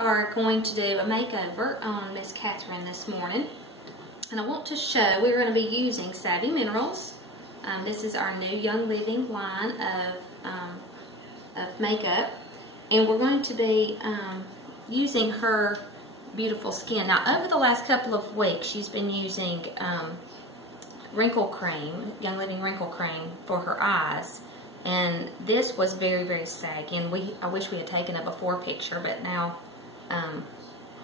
are going to do a makeover on Miss Catherine this morning. And I want to show, we're going to be using Savvy Minerals. This is our new Young Living line of makeup. And we're going to be using her beautiful skin. Now, over the last couple of weeks, she's been using wrinkle cream, Young Living wrinkle cream for her eyes. And this was very, very saggy. And I wish we had taken a before picture, but now,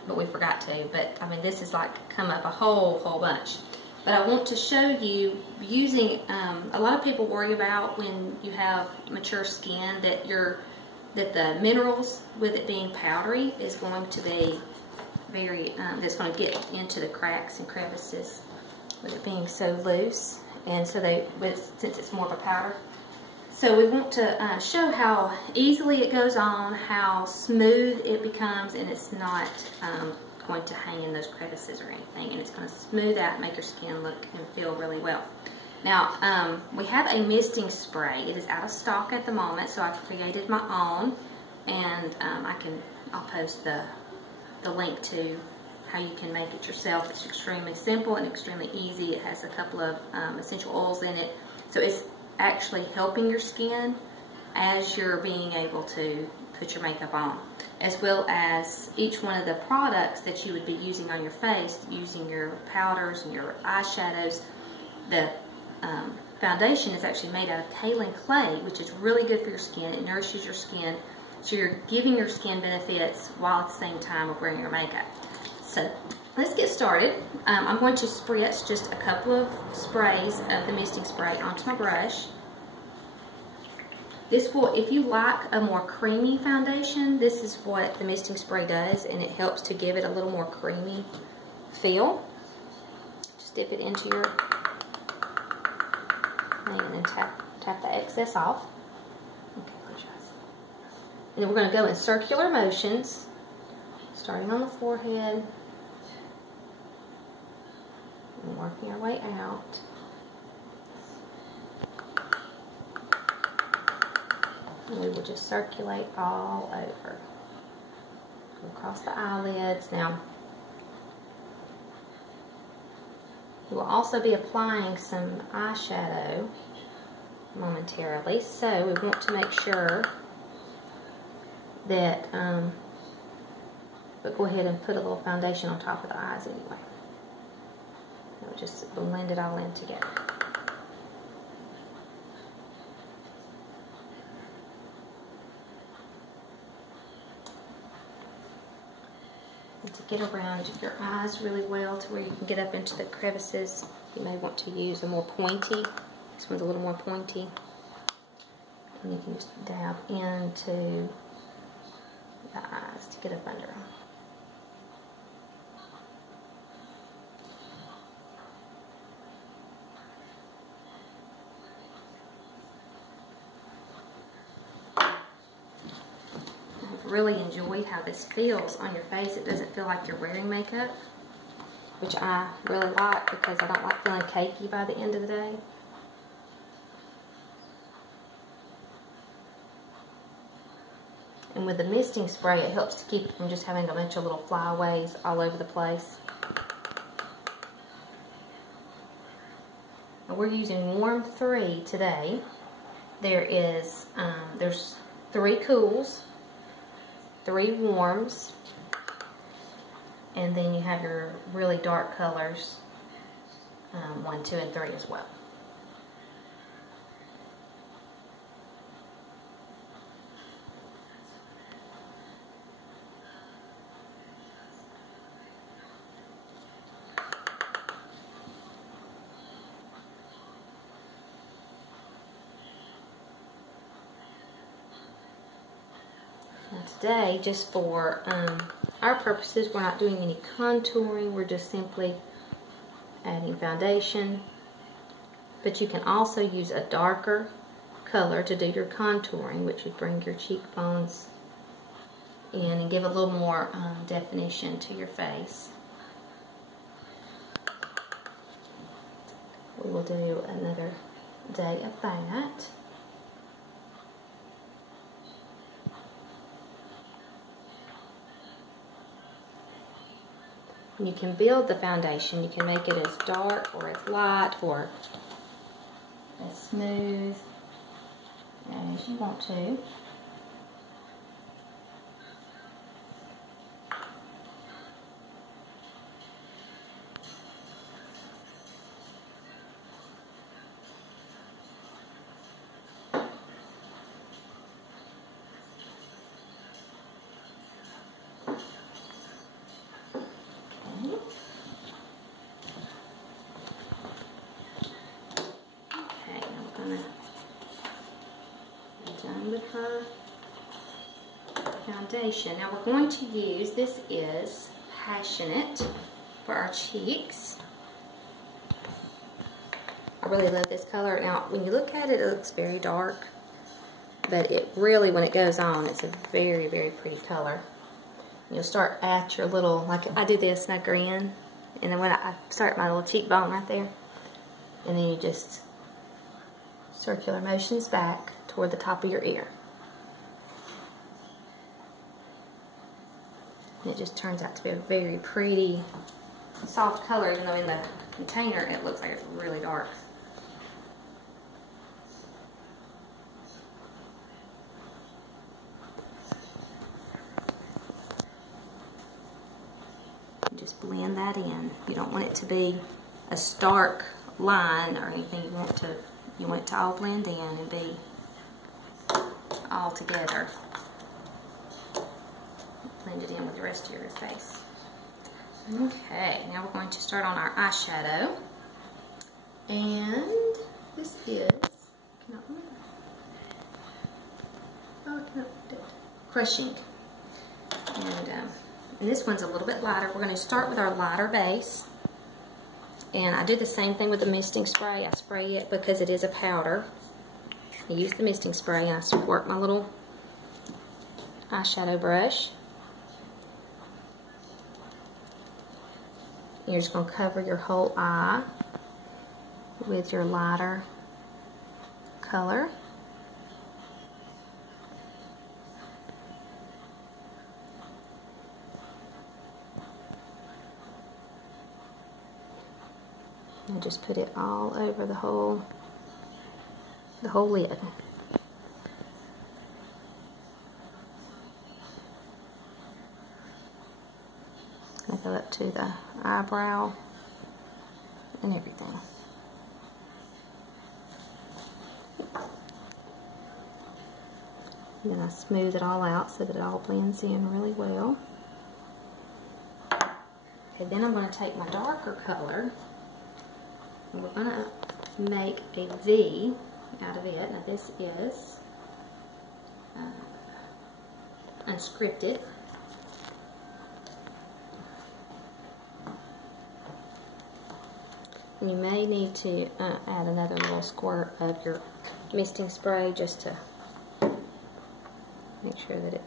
but we forgot to. But I mean, this is like come up a whole bunch. But I want to show you using. A lot of people worry about when you have mature skin that the minerals with it being powdery is going to be very. That's going to get into the cracks and crevices with it being so loose. And so since it's more of a powder. So we want to show how easily it goes on, how smooth it becomes, and it's not going to hang in those crevices or anything, and it's going to smooth out and make your skin look and feel really well. Now, we have a misting spray. It is out of stock at the moment, so I've created my own, and I'll post the link to how you can make it yourself. It's extremely simple and extremely easy. It has a couple of essential oils in it, so it's actually helping your skin as you're being able to put your makeup on, as well as each one of the products that you would be using on your face, using your powders and your eyeshadows. The foundation is actually made out of kaolin clay, which is really good for your skin. It nourishes your skin, so you're giving your skin benefits while at the same time of wearing your makeup. So let's get started. I'm going to spritz just a couple of sprays of the misting spray onto my brush. This will, if you like a more creamy foundation, this is what the misting spray does, and it helps to give it a little more creamy feel. Just dip it into your thing and then tap the excess off. Okay, and then we're going to go in circular motions, starting on the forehead and working our way out. And we will just circulate all over. Across the eyelids. Now, we will also be applying some eyeshadow momentarily, so we want to make sure that, but go ahead and put a little foundation on top of the eyes anyway. We'll just blend it all in together. And to get around your eyes really well to where you can get up into the crevices, you may want to use a more pointy. This one's a little more pointy. And you can just dab into the eyes to get up under them. Really enjoyed how this feels on your face. It doesn't feel like you're wearing makeup, which I really like because I don't like feeling cakey by the end of the day. And with the misting spray, it helps to keep it from just having a bunch of little flyaways all over the place. And we're using Warm 3 today. There's 3 cools, 3 warms, and then you have your really dark colors, 1, 2, and 3 as well. Today, just for our purposes, we're not doing any contouring, we're just simply adding foundation. But you can also use a darker color to do your contouring, which would bring your cheekbones in and give a little more definition to your face. We will do another day of that. And you can build the foundation. You can make it as dark or as light or as smooth as you want to. Done with her foundation. Now we're going to use, this is Passionate for our cheeks. I really love this color. Now when you look at it, it looks very dark, but it really, when it goes on, it's a very, very pretty color. You'll start at your little, like I do this and I grin, and then when I start my little cheekbone right there, and then you just circular motions back toward the top of your ear. And it just turns out to be a very pretty, soft color, even though in the container it looks like it's really dark. You just blend that in. You don't want it to be a stark line or anything. You want it to all blend in and be all together. Blend it in with the rest of your face. Okay, now we're going to start on our eyeshadow. And this is, Crushing. And this one's a little bit lighter. We're going to start with our lighter base. And I do the same thing with the misting spray. I spray it because it is a powder. I use the misting spray and I work my little eyeshadow brush. You're just going to cover your whole eye with your lighter color. And just put it all over the whole lid. I go up to the eyebrow and everything. And then I smooth it all out so that it all blends in really well. Okay, then I'm going to take my darker color and we're going to make a V out of it. Now this is unscripted. And you may need to add another little squirt of your misting spray just to make sure that it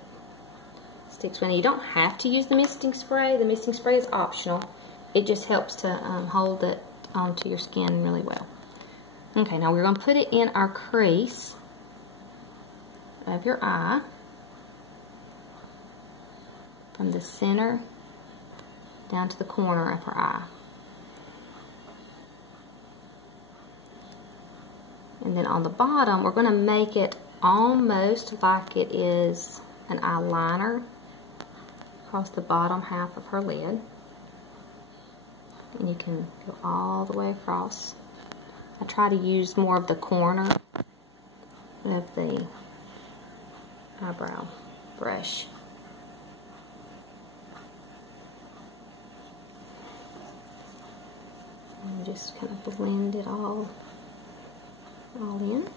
sticks. When you don't have to use the misting spray is optional. It just helps to hold it onto your skin really well. Okay, now we're going to put it in our crease of your eye from the center down to the corner of her eye. And then on the bottom, we're going to make it almost like it is an eyeliner across the bottom half of her lid. And you can go all the way across. I try to use more of the corner of the eyebrow brush. And just kind of blend it all in.